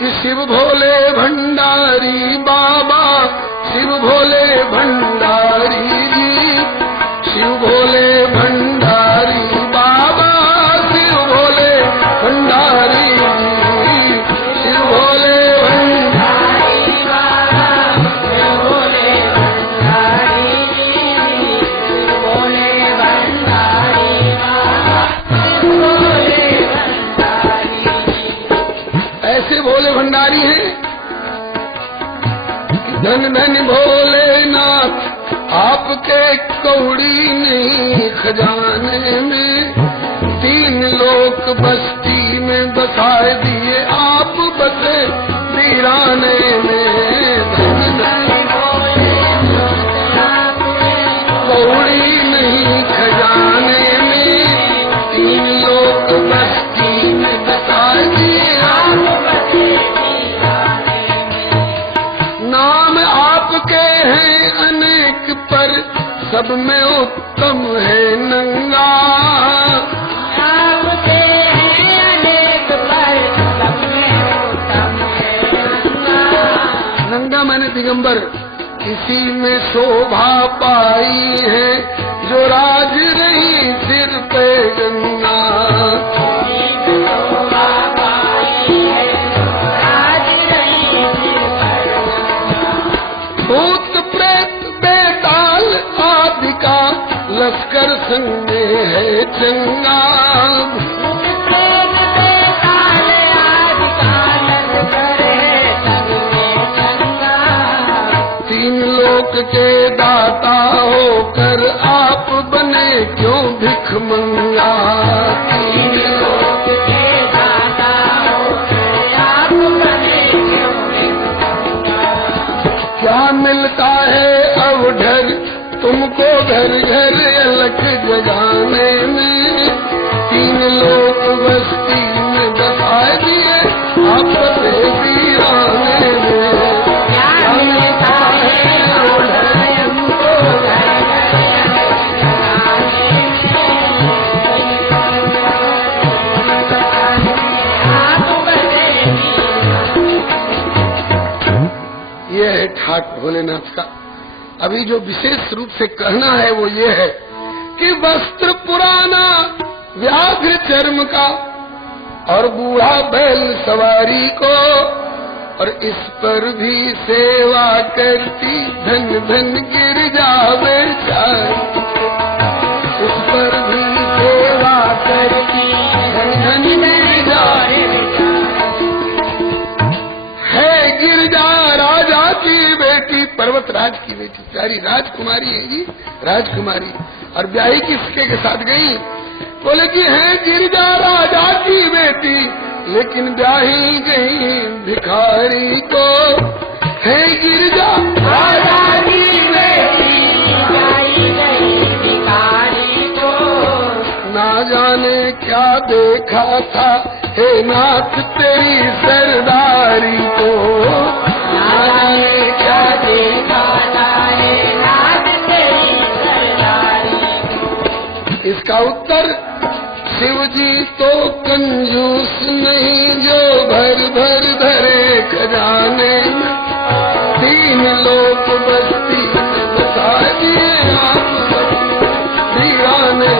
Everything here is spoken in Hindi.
कि शिव भोले भंडारी बाबा, शिव भोले भंडारी जी, शिव भोले भंडारी बाबा, शिव भोले भंडारी जी, शिव भोले भंडारी बाबा, शिव भोले भंडारी जी, शिव भोले भंडारी बाबा, शिव भोले भंडारी जी। ऐसे भोले भंडारी हैं। धन धन भोलेनाथ आपके कौड़ी नहीं खजाने में, 3 लोक बस्ती में बसा दिए आप बसे वीराने में। धन धन भोलेनाथ कौड़ी नहीं खजाने में, 3 लोक बस्ती में बसा दिए आप बसे वीराने में। नाम आपके हैं अनेक पर सब में उत्तम है नंगा, आपके हैं अनेक पर सब में उत्तम है नंगा। नंगा माने दिगंबर, इसी में शोभा पाई है जो राज रही सिर पे गंगा। भूत प्रेत बेताल आदि का लश्कर संग में है चंगा, भूत प्रेत बेताल आदि का लश्कर है संग में चंगा। 3 लोक के दाता होकर आप बने क्यों भिख मंगा, 3 लोक के दाता होकर आप बने क्यों भिख मंगा। क्या मिलता है अवढर तुमको घर घर अलग जगाने में, 3 लोक बस्ती में बसा दिए आप वीराने में। क्या मिलता है अवढर तुमको घर घर अलग जगाने में। ये है ठाट भोलेनाथ का। अभी जो विशेष रूप से कहना है वो ये है कि वस्त्र पुराना व्याघ्र चर्म का और बूढ़ा बैल सवारी को, और इस पर भी सेवा करती धन धन गिरजा बेचारी, उस पर भी सेवा करती धन धन गिरजा है। गिरजा राजा की बेटी, पर्वतराज की बेटी, प्यारी राजकुमारी है जी, राजकुमारी। और ब्याही किसके के साथ गई? बोले कि है गिरजा राजा की बेटी, लेकिन ब्याही गई भिखारी को। है गिरजा राजा की बेटी, ब्याही गई भिखारी को। ना जाने क्या देखा था हे नाथ तेरी सरदारी को, ना जाने क्या देखा था हे नाथ तेरी सरदारी को। इसका उत्तर, शिव जी तो कंजूस नहीं जो भर भर धरे खजाने में, 3 लोक बस्ती बता दिए आप वीराने